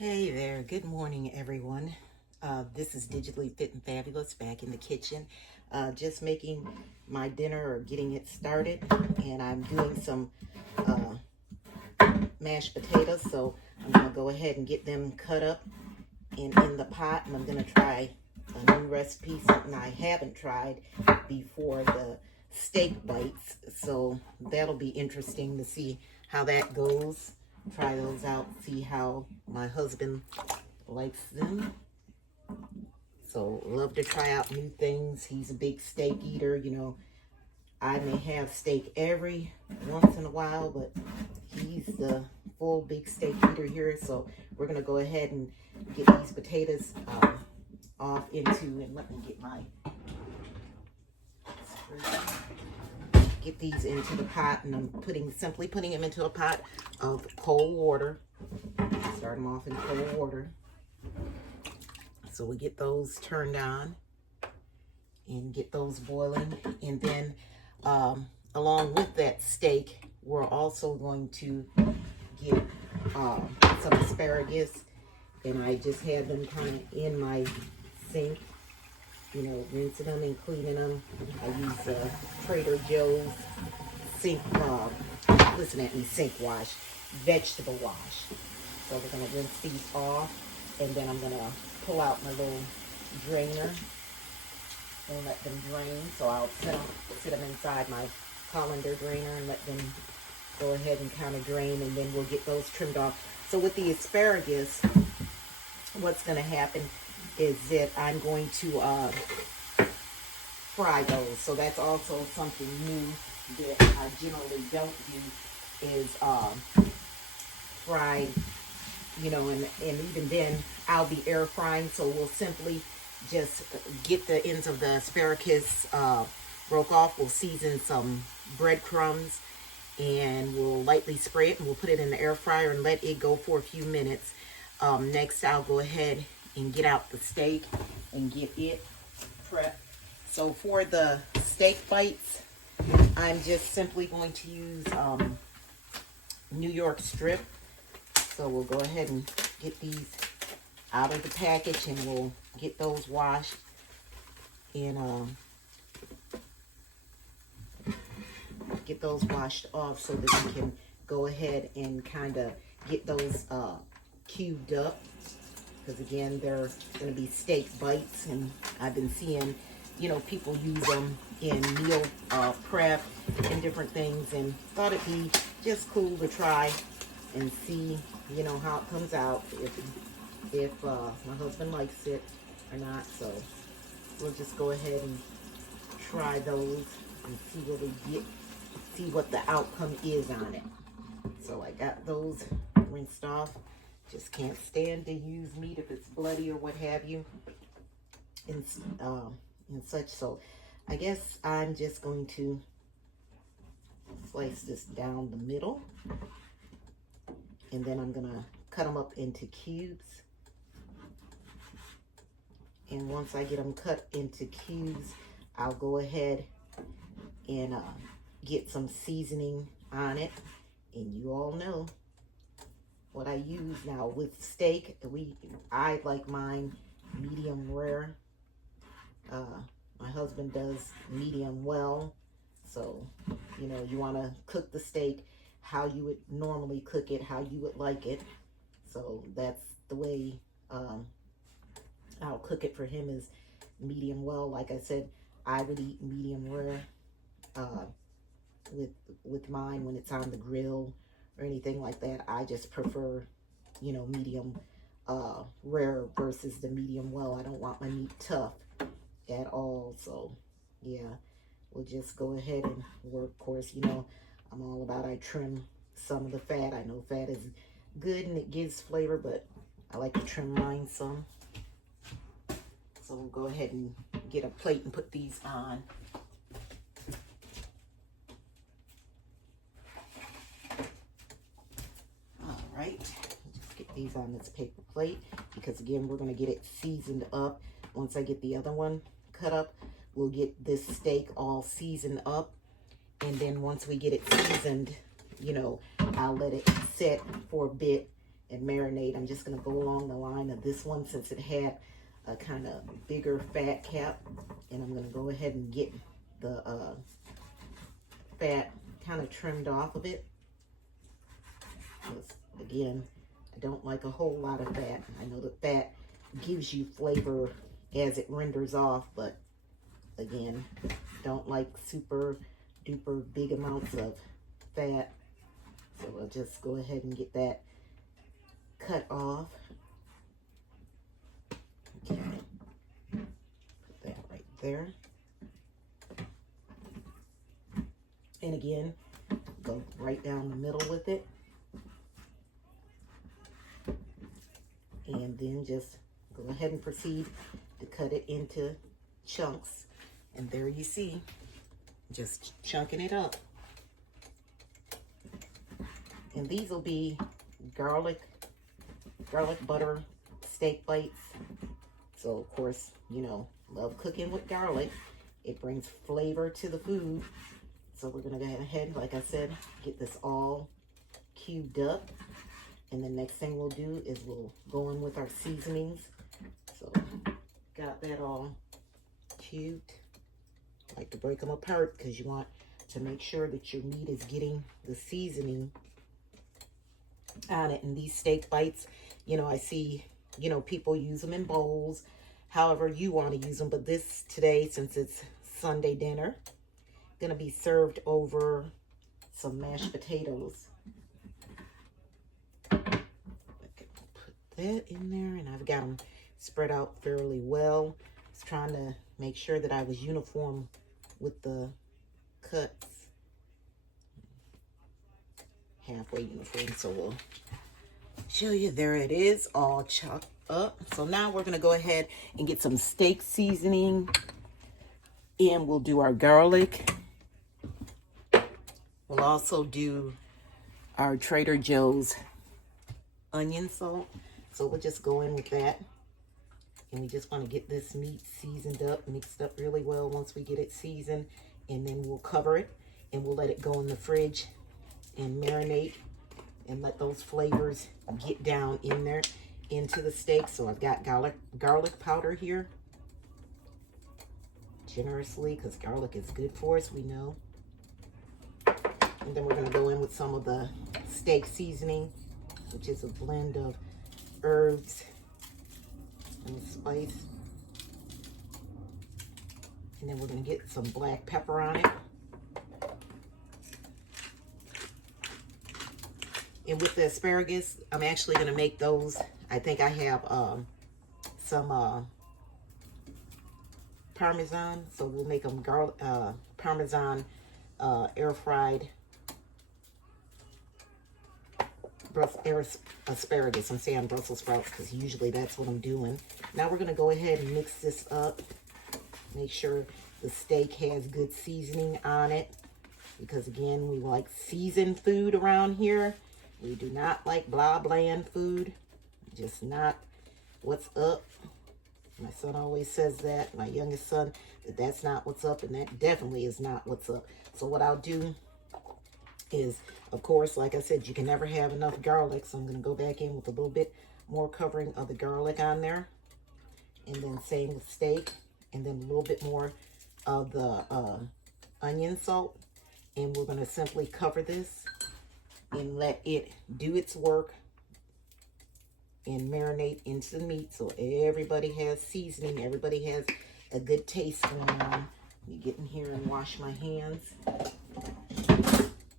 Hey there, good morning everyone. This is Digitally Fit and Fabulous back in the kitchen. Just making my dinner or getting it started, and I'm doing some mashed potatoes. So I'm going to go ahead and get them cut up and in the pot, and I'm going to try a new recipe, something I haven't tried before, the steak bites. So that'll be interesting to see how that goes. Try those out, see how my husband likes them. So love to try out new things. He's a big steak eater. I may have steak every once in a while, but he's the full big steak eater here. So we're gonna go ahead and get these potatoes off into, and let me get these into the pot, and I'm simply putting them into a pot of cold water. Start them off in cold water. So we get those turned on and get those boiling. And then along with that steak, we're also going to get some asparagus. And I just had them kind of in my sink, rinsing them and cleaning them. I use Trader Joe's sink, sink wash, vegetable wash. So we're going to rinse these off, and then I'm going to pull out my little drainer and let them drain. So I'll sit them inside my colander drainer and let them go ahead and kind of drain, and then we'll get those trimmed off. So with the asparagus, what's going to happen is that I'm going to fry those. So that's also something new that I generally don't do, is fried, and even then I'll be air frying. So we'll simply just get the ends of the asparagus broke off. We'll season some breadcrumbs and we'll lightly spray it, and we'll put it in the air fryer and let it go for a few minutes. Next, I'll go ahead and get out the steak and get it prepped. So for the steak bites, I'm just simply going to use New York strip. So we'll go ahead and get these out of the package, and we'll get those washed and get those washed off so that we can go ahead and kind of get those cubed up, because again, they're going to be steak bites, and I've been seeing people use them in meal prep and different things, and thought it'd be just cool to try and see how it comes out, if my husband likes it or not. So we'll just go ahead and try those and see what we get, see what the outcome is on it. So I got those rinsed off. Just can't stand to use meat if it's bloody or what have you, and such. So I guess I'm just going to slice this down the middle, and then I'm gonna cut them up into cubes. And once I get them cut into cubes, I'll go ahead and get some seasoning on it. And you all know what I use now with steak. I like mine medium rare. My husband does medium well. So, you want to cook the steak how you would normally cook it, how you would like it. So that's the way I'll cook it for him, is medium well. Like I said, I would eat medium rare with mine when it's on the grill or anything like that. I just prefer, medium rare versus the medium well. I don't want my meat tough at all. So yeah, we'll just go ahead and work. Of course, I'm all about, I trim some of the fat. I know fat is good and it gives flavor, but I like to trim mine some. So we'll go ahead and get a plate and put these on. All right, just get these on this paper plate, because again, we're going to get it seasoned up. Once I get the other one cut up, we'll get this steak all seasoned up. And then once we get it seasoned, I'll let it sit for a bit, and marinate. I'm just going to go along the line of this one since it had a kind of bigger fat cap, and I'm going to go ahead and get the fat kind of trimmed off of it. Again, I don't like a whole lot of fat. I know the fat gives you flavor as it renders off, but again, don't like super duper big amounts of fat. So I'll just go ahead and get that cut off. Okay, put that right there. And again, go right down the middle with it. And then just go ahead and proceed to cut it into chunks. And there you see, just chunking it up. And these will be garlic butter steak bites. So of course, you know, love cooking with garlic. It brings flavor to the food. So we're gonna go ahead, like I said, get this all cubed up. And the next thing we'll do is we'll go in with our seasonings. So got that all cubed. I like to break them apart because you want to make sure that your meat is getting the seasoning on it. And these steak bites, you know, I see, you know, people use them in bowls, however you want to use them. But this today, since it's Sunday dinner, gonna be served over some mashed potatoes. That in there, and I've got them spread out fairly well. I was trying to make sure that I was uniform with the cuts. Halfway uniform, so we'll show you. There it is, all chopped up. So now we're gonna go ahead and get some steak seasoning, and we'll do our garlic. We'll also do our Trader Joe's onion salt. So we'll just go in with that. And we just want to get this meat seasoned up, mixed up really well once we get it seasoned. And then we'll cover it and we'll let it go in the fridge and marinate and let those flavors get down in there into the steak. So I've got garlic powder here. Generously, because garlic is good for us, we know. And then we're going to go in with some of the steak seasoning, which is a blend of herbs and spice. And then we're going to get some black pepper on it. And with the asparagus, I'm actually going to make those. I think I have some Parmesan, so we'll make them Parmesan air fried asparagus. I'm saying Brussels sprouts because usually that's what I'm doing. Now we're going to go ahead and mix this up. Make sure the steak has good seasoning on it. Because again, we like seasoned food around here. We do not like blah bland food. Just not what's up. My son always says that. My youngest son, that's not what's up. And that definitely is not what's up. So what I'll do is, of course, like I said, you can never have enough garlic. So I'm going to go back in with a little bit more covering of the garlic on there. And then same with steak. And then a little bit more of the onion salt. And we're going to simply cover this and let it do its work and marinate into the meat. So everybody has seasoning. Everybody has a good taste going on. Let me get in here and wash my hands.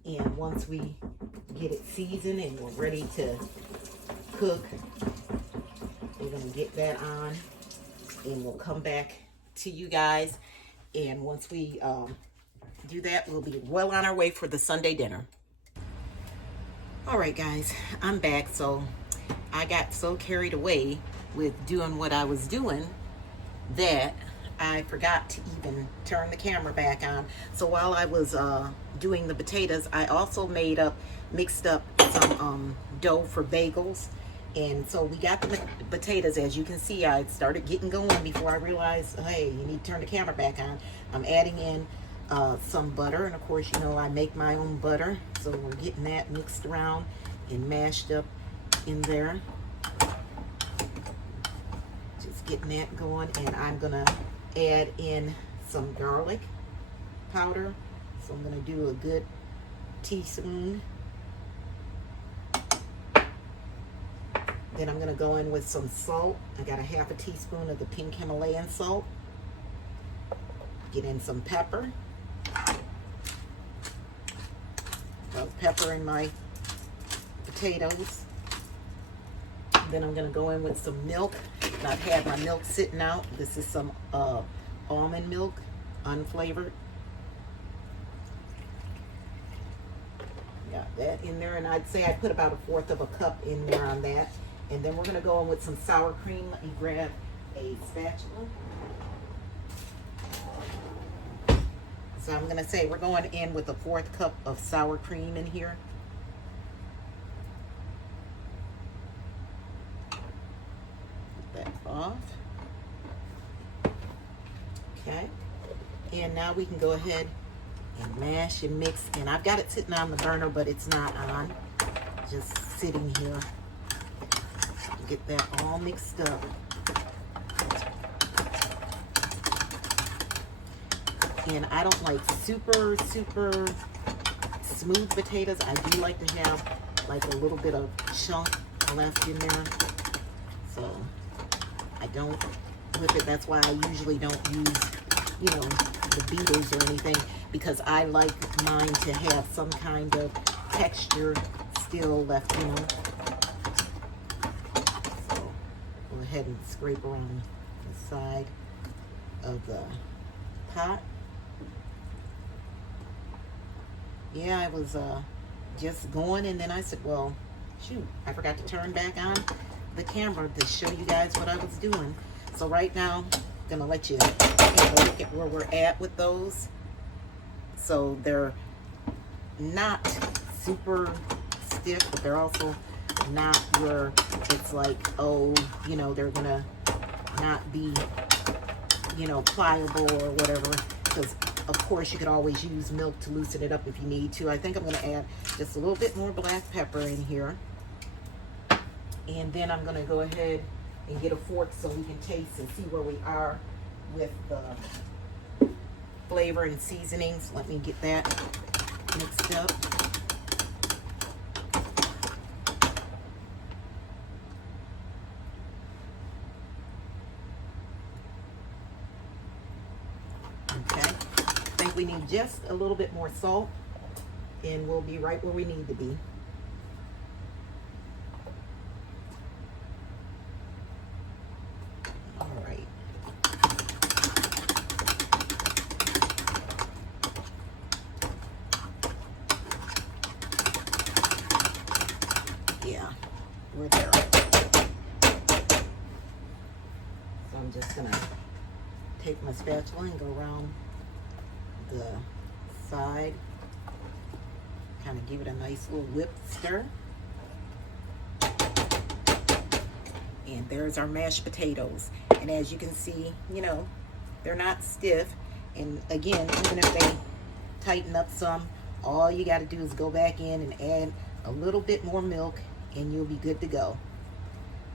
And once we get it seasoned and we're ready to cook, we're going to get that on and we'll come back to you guys. And once we do that, we'll be well on our way for the Sunday dinner. All right, guys, I'm back. So I got so carried away with doing what I was doing that I forgot to even turn the camera back on. So while I was doing the potatoes, I also mixed up some dough for bagels. And so we got the potatoes. As you can see, I started getting going before I realized, hey, you need to turn the camera back on. I'm adding in some butter. And of course, you know, I make my own butter. So we're getting that mixed around and mashed up in there. Just getting that going, and I'm gonna add in some garlic powder. So I'm gonna do a good teaspoon. Then I'm gonna go in with some salt. I got a half a teaspoon of the pink Himalayan salt. Get in some pepper. Pepper in my potatoes. Then I'm gonna go in with some milk. And I've had my milk sitting out. This is some almond milk, unflavored. Got that in there, and I'd say I put about 1/4 of a cup in there on that. And then we're gonna go in with some sour cream. Let me grab a spatula. So I'm gonna say we're going in with a 1/4 cup of sour cream in here. Get that off. Okay. And now we can go ahead and mash and mix. And I've got it sitting on the burner, but it's not on. Just sitting here. Get that all mixed up. And I don't like super smooth potatoes. I do like to have like a little bit of chunk left in there. So I don't whip it. That's why I usually don't use, you know, the beaters or anything, because I like mine to have some kind of texture still left, you know. So go ahead and scrape around the side of the pot. Yeah, I was just going, and then I said, well, shoot, I forgot to turn back on the camera to show you guys what I was doing. So right now, I'm gonna let you take a look at where we're at with those. So they're not super stiff, but they're also not where it's like, oh, you know, they're gonna not be, you know, pliable or whatever, because of course you could always use milk to loosen it up if you need to. I think I'm going to add just a little bit more black pepper in here, and then I'm going to go ahead and get a fork so we can taste and see where we are with the flavor and seasonings. Let me get that mixed up. We need just a little bit more salt, and we'll be right where we need to be. All right. Yeah, we're there. So I'm just gonna take my spatula and go around the side, kind of give it a nice little whip stir. And there's our mashed potatoes. And as you can see, you know, they're not stiff. And again, even if they tighten up some, all you got to do is go back in and add a little bit more milk, and you'll be good to go.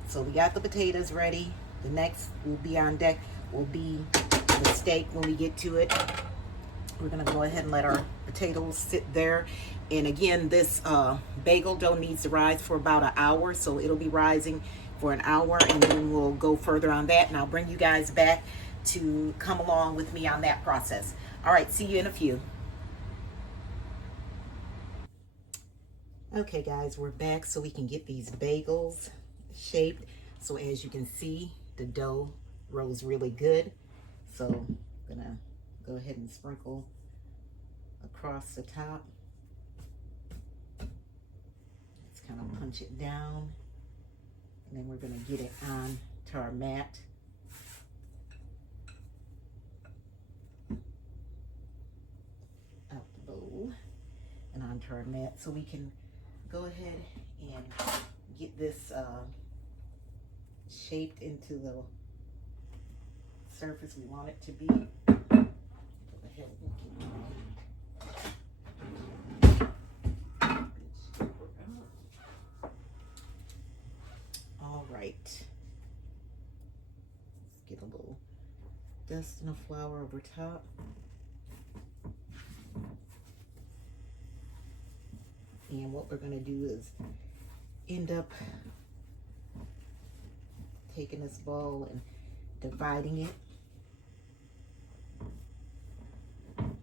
So we got the potatoes ready. The next will be on deck will be the steak when we get to it. We're gonna go ahead and let our potatoes sit there. And again, this bagel dough needs to rise for about an hour, so it'll be rising for an hour, and then we'll go further on that, and I'll bring you guys back to come along with me on that process. All right, see you in a few. Okay guys, we're back so we can get these bagels shaped. So as you can see, the dough rose really good. So I'm gonna go ahead and sprinkle across the top. Let's kind of punch it down. And then we're gonna get it on to our mat. Out the bowl and onto our mat, so we can go ahead and get this shaped into the surface we want it to be. right. Let's get a little dust and a flour over top. And what we're gonna do is end up taking this ball and dividing it. And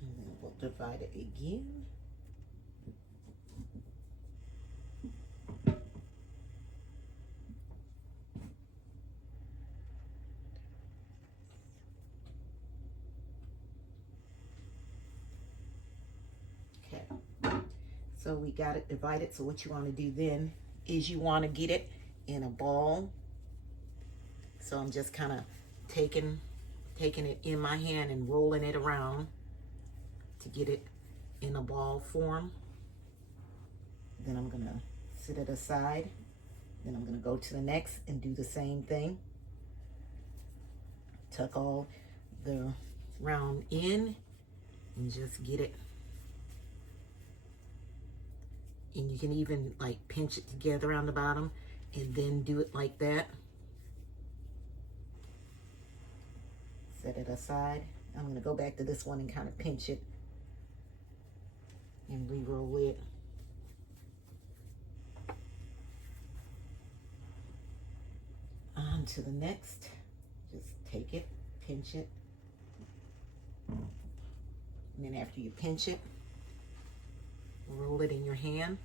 then we'll divide it again. So we got it divided. So what you want to do then is you want to get it in a ball. So I'm just kind of taking it in my hand and rolling it around to get it in a ball form. Then I'm going to set it aside. Then I'm going to go to the next and do the same thing. Tuck all the round in and just get it. And you can even like pinch it together on the bottom and then do it like that. Set it aside. I'm going to go back to this one and kind of pinch it and re-roll it. On to the next. Just take it, pinch it. And then after you pinch it, roll it in your hand.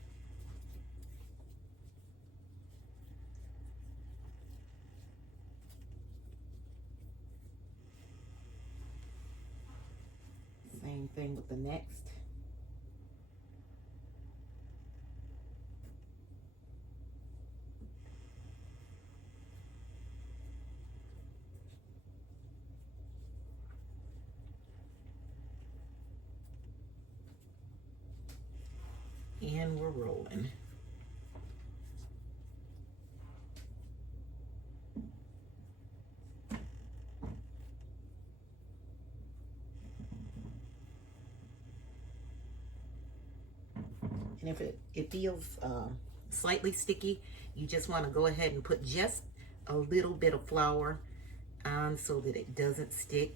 Same thing with the next. And we're rolling. And if it feels slightly sticky, you just want to go ahead and put just a little bit of flour on so that it doesn't stick.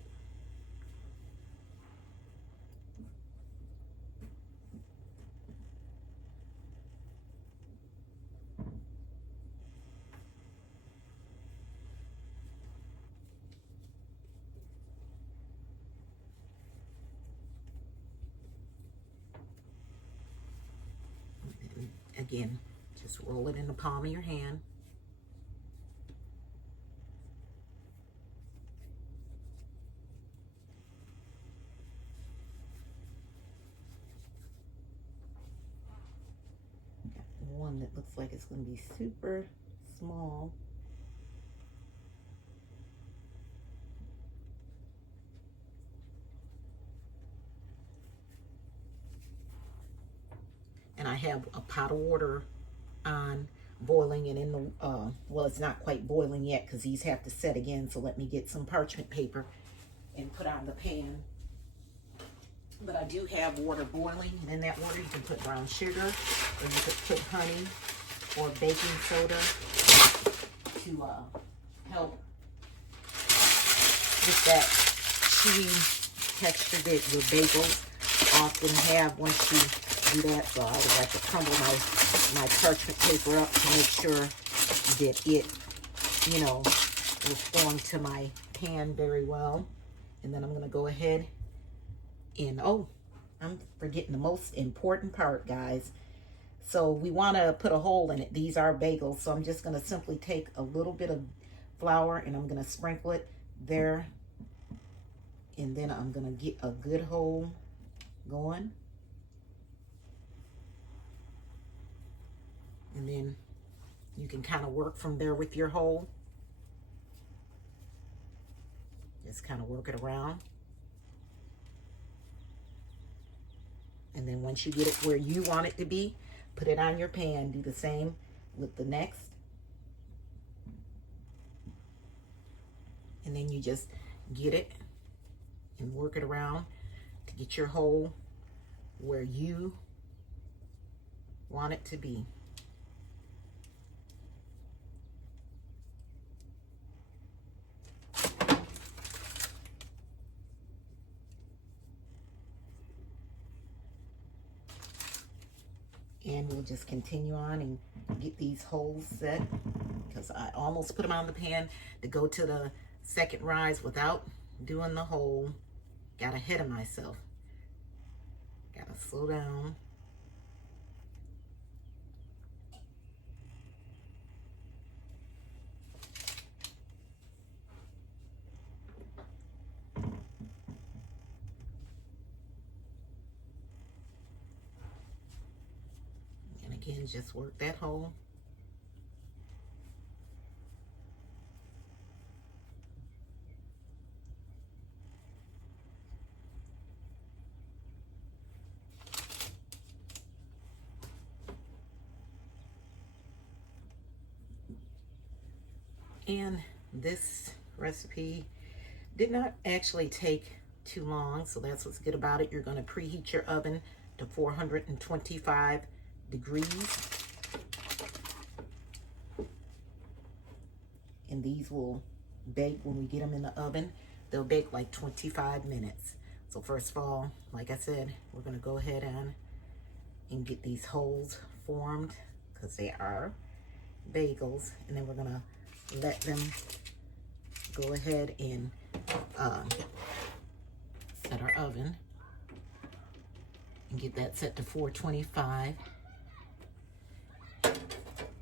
Again, just roll it in the palm of your hand. Got one that looks like it's going to be super small. And I have a pot of water on boiling, and in the well, it's not quite boiling yet because these have to set again. So let me get some parchment paper and put on the pan. But I do have water boiling, and in that water you can put brown sugar, or you could put honey or baking soda to help with that chewy texture that your bagels often have once you do that. So I would like to crumble my parchment paper up to make sure that it, you know, will form to my pan very well. And then I'm going to go ahead and, oh, I'm forgetting the most important part, guys. So we want to put a hole in it. These are bagels, so I'm just going to simply take a little bit of flour and I'm going to sprinkle it there. And then I'm going to get a good hole going. And then you can kind of work from there with your hole. Just kind of work it around. And then once you get it where you want it to be, put it on your pan. Do the same with the next. And then you just get it and work it around to get your hole where you want it to be. And we'll just continue on and get these holes set, because I almost put them on the pan to go to the second rise without doing the hole. Got ahead of myself. Gotta slow down. And again, just work that hole. And this recipe did not actually take too long, so that's what's good about it. You're going to preheat your oven to 425 degrees. And these will bake when we get them in the oven. They'll bake like 25 minutes. So first of all, like I said, we're going to go ahead and get these holes formed, because they are bagels. And then we're going to let them go ahead and set our oven and get that set to 425.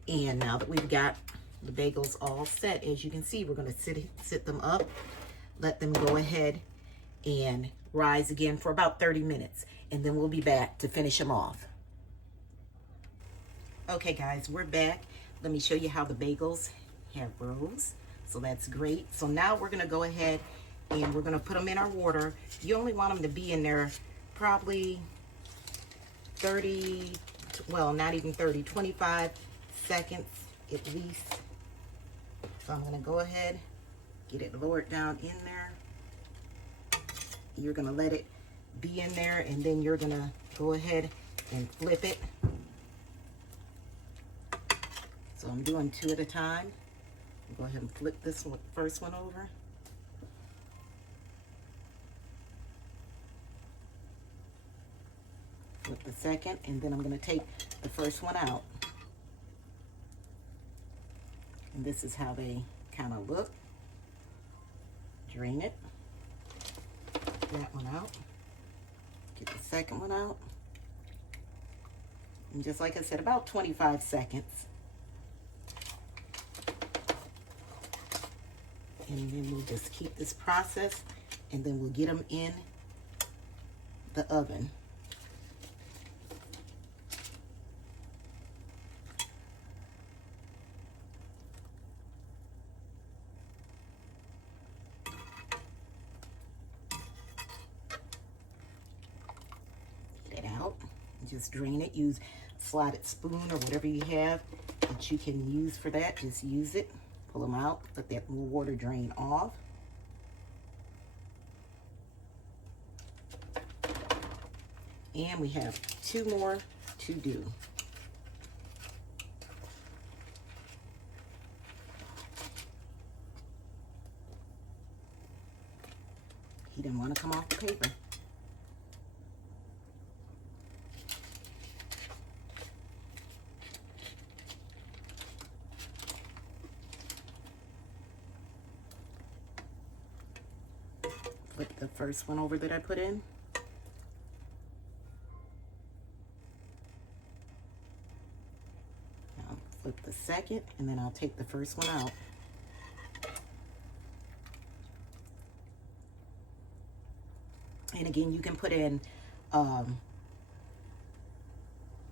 And now that we've got the bagels all set, as you can see, we're going to sit them up, let them go ahead and rise again for about 30 minutes, and then we'll be back to finish them off. Okay guys, we're back. Let me show you how the bagels have rose. So that's great. So now we're going to go ahead and we're going to put them in our water. You only want them to be in there probably 30, well, not even 30, 25 seconds at least. So I'm going to go ahead, get it lowered down in there. You're going to let it be in there, and then you're going to go ahead and flip it. So I'm doing 2 at a time. Go ahead and flip this one, first one over. Flip the second, and then I'm going to take the first one out. And this is how they kind of look. Drain it. That one out. Get the second one out. And just like I said, about 25 seconds. And then we'll just keep this process, and then we'll get them in the oven. Get it out. Just drain it. Use a slotted spoon or whatever you have that you can use for that. Just use it. Pull them out, let that water drain off. And we have 2 more to do. He didn't want to come off the paper. Flip the first one over that I put in. Now flip the second, and then I'll take the first one out. And again, you can put in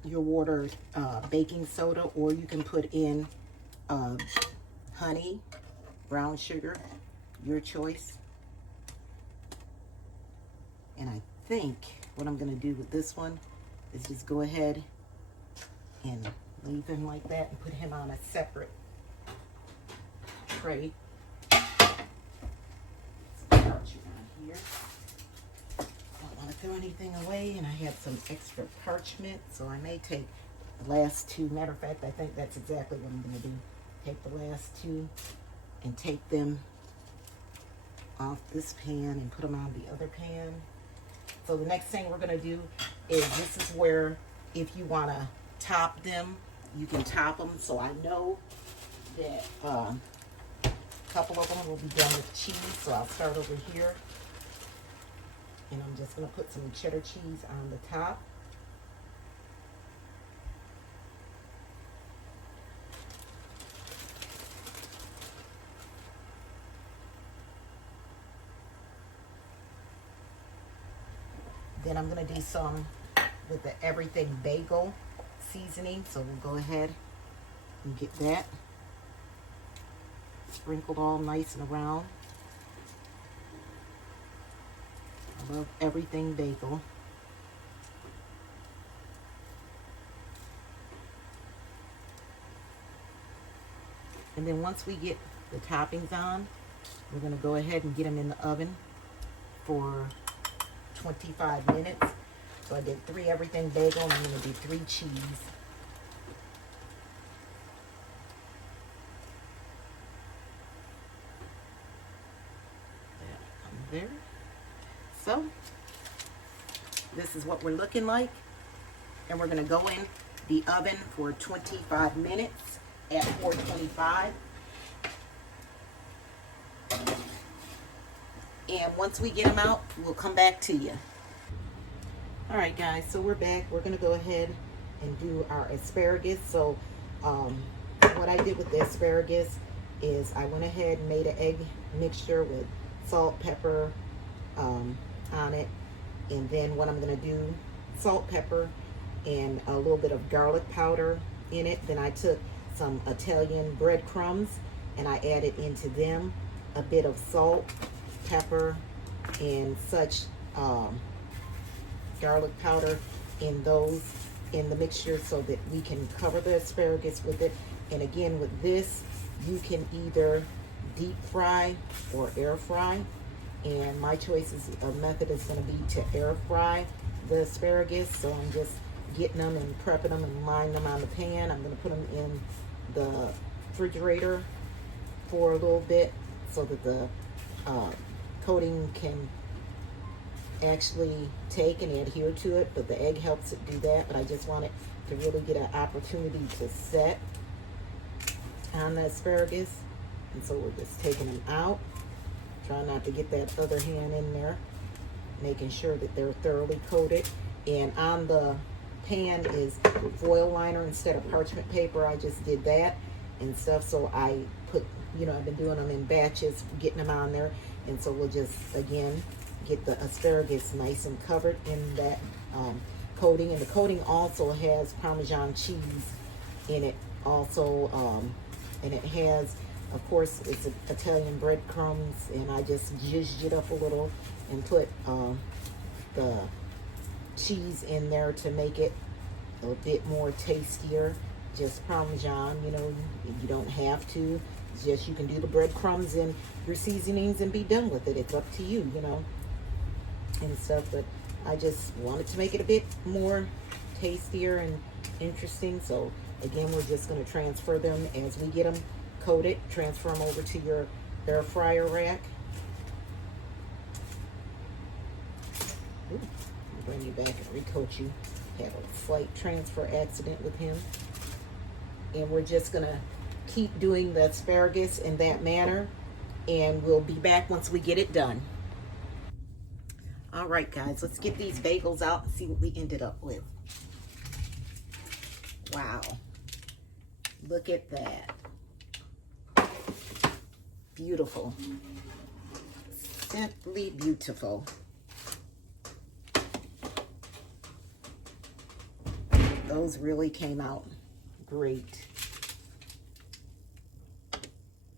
your water, baking soda, or you can put in honey, brown sugar, your choice. And I think what I'm going to do with this one is just go ahead and leave him like that and put him on a separate tray. Here. Don't want to throw anything away, and I have some extra parchment, so I may take the last 2. Matter of fact, I think that's exactly what I'm going to do. Take the last 2 and take them off this pan and put them on the other pan. So the next thing we're going to do is, this is where, if you want to top them. You can top them. So I know that a couple of them will be done with cheese. So I'll start over here. And I'm just going to put some cheddar cheese on the top. Then I'm going to do some with the Everything Bagel seasoning. So we'll go ahead and get that sprinkled all nice and around. I love Everything Bagel. And then once we get the toppings on, we're going to go ahead and get them in the oven for 25 minutes. So I did 3 Everything Bagel, and I'm going to do 3 cheese. There. So this is what we're looking like, and we're going to go in the oven for 25 minutes at 425. And once we get them out, we'll come back to you. All right, guys, so we're back. We're going to go ahead and do our asparagus. So what I did with the asparagus is I went ahead and made an egg mixture with salt, pepper on it. And then what I'm going to do, salt, pepper, and a little bit of garlic powder in it. Then I took some Italian breadcrumbs and I added into them a bit of salt, pepper, and such garlic powder in the mixture so that we can cover the asparagus with it. And again, with this, you can either deep fry or air fry. And my choice of method is going to be to air fry the asparagus. So I'm just getting them and prepping them and lining them on the pan. I'm going to put them in the refrigerator for a little bit so that the coating can actually take and adhere to it, but the egg helps it do that. But I just want it to really get an opportunity to set on the asparagus. And so we're just taking them out. Try not to get that other hand in there, making sure that they're thoroughly coated. And on the pan is foil liner instead of parchment paper. I just did that and stuff. So I put, I've been doing them in batches, getting them on there. And so we'll just, again, get the asparagus nice and covered in that coating. And the coating also has Parmesan cheese in it also. And it has, of course, it's Italian breadcrumbs, and I just zhuzhed it up a little and put the cheese in there to make it a bit more tastier. Just Parmesan, you don't have to. It's just you can do the breadcrumbs in your seasonings and be done with it. It's up to you, and stuff. But I just wanted to make it a bit more tastier and interesting. So again, we're just going to transfer them as we get them coated. Transfer them over to your air fryer rack. Ooh, I'll bring you back and recoat you. Had a slight transfer accident with him. And we're just going to keep doing the asparagus in that manner. And we'll be back once we get it done. All right, guys, let's get these bagels out and see what we ended up with. Wow. Look at that. Beautiful. Simply beautiful. Those really came out great.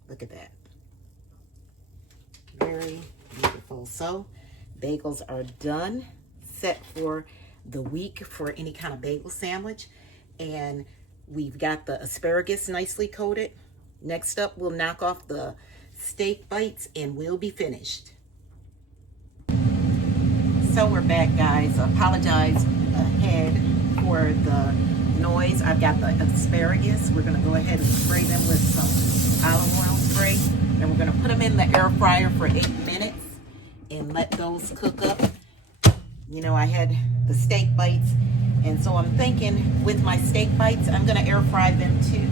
Look at that. Very beautiful. So, bagels are done, set for the week for any kind of bagel sandwich. And we've got the asparagus nicely coated. Next up, we'll knock off the steak bites and we'll be finished. So we're back, guys. I apologize ahead for the noise. I've got the asparagus. We're going to go ahead and spray them with some olive oil spray. And we're going to put them in the air fryer for 8 minutes and let those cook up You know, I had the steak bites, and so I'm thinking with my steak bites, I'm gonna air fry them too.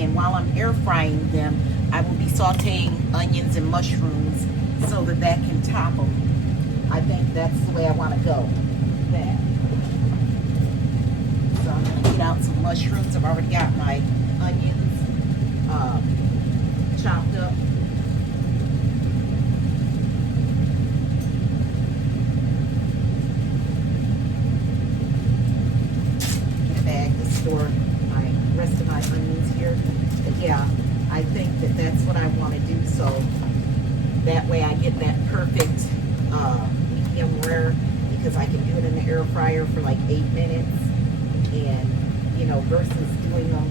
And while I'm air frying them, I will be sauteing onions and mushrooms so that that can top them. I think that's the way I want to go. That. So I'm gonna get out some mushrooms. I've already got my onions chopped up. Store my rest of my onions here. But yeah, I think that that's what I want to do, so that way I get that perfect medium rare, because I can do it in the air fryer for like 8 minutes, and you know, versus doing them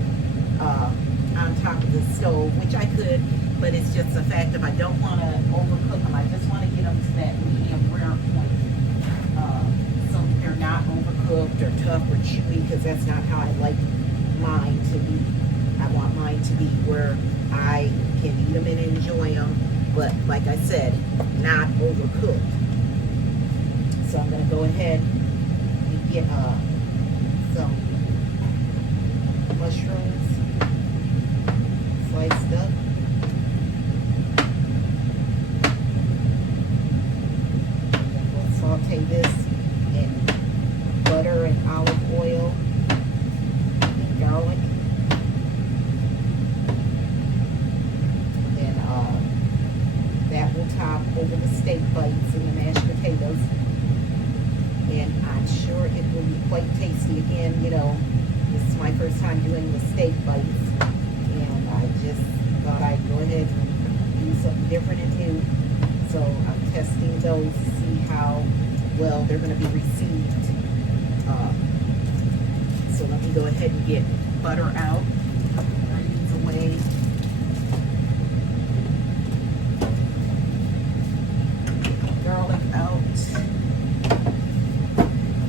on top of the stove, which I could, but it's just the fact if I don't want to overcook them, I just want to get them to that medium rare point. So they're not overcooked or tough or chewy, because that's not how I like mine to be. I want mine to be where I can eat them and enjoy them, but like I said, not overcooked. So I'm going to go ahead and get some mushrooms sliced up. And we'll saute this in butter and olive oil and garlic. And that will top over the steak bites and the mashed potatoes. And I'm sure it will be quite tasty. Again, you know, this is my first time doing the steak bites, and I just thought I'd go ahead and do something different and new. So I'm testing those to see how well they're going to be received. So let me go ahead and get butter out, onions away. Garlic out.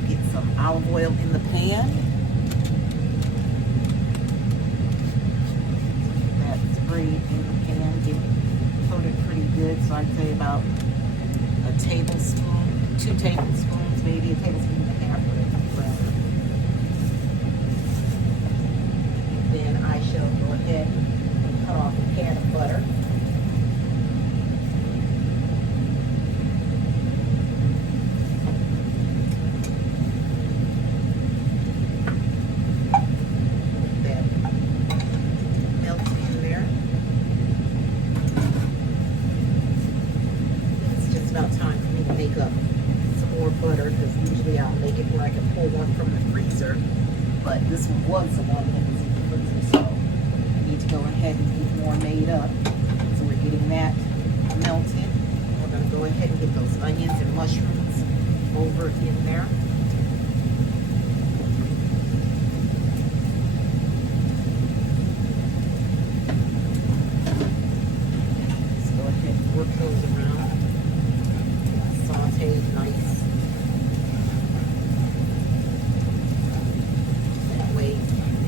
Get some olive oil in the pan. That sprayed in the pan, get coated pretty good. So I'd say about a tablespoon, 2 tablespoons, maybe a tablespoon and a half, rather. Then I shall go ahead and cut off a can of butter. Time for me to make up some more butter, because usually I'll make it where I can pull one from the freezer, but this one was the one that was in the freezer, so I need to go ahead and get more made up. So we're getting that melted. We're going to go ahead and get those onions and mushrooms over in there. Let's go ahead and work those around. Sauteed nice. That way,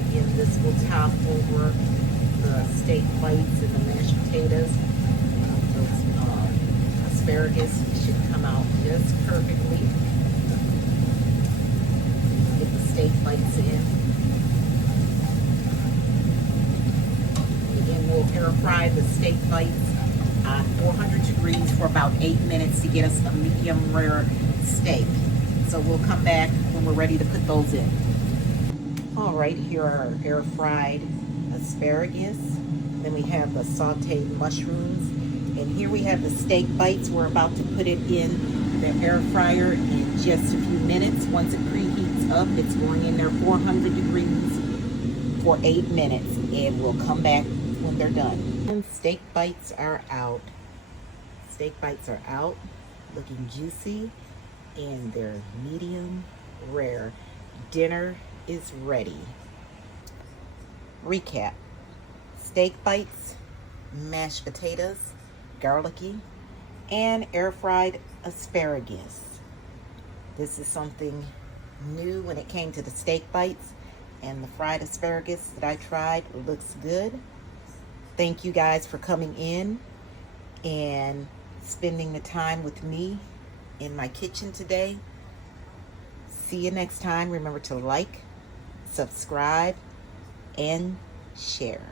again, this will top over the steak bites and the mashed potatoes. Those asparagus should come out just perfectly. Get the steak bites in. Again, we'll air fry the steak bites on 400 degrees for about 8 minutes to get us a medium rare steak. So we'll come back when we're ready to put those in. All right, here are our air fried asparagus. Then we have the sauteed mushrooms. And here we have the steak bites. We're about to put it in the air fryer in just a few minutes. Once it preheats up, it's going in there 400 degrees for 8 minutes. And we'll come back when they're done. Steak bites are out. Steak bites are out, looking juicy, and they're medium rare. Dinner is ready. Recap: steak bites, mashed potatoes, garlicky, and air fried asparagus. This is something new when it came to the steak bites, and the fried asparagus that I tried looks good. Thank you guys for coming in and spending the time with me in my kitchen today. See you next time. Remember to like, subscribe, and share.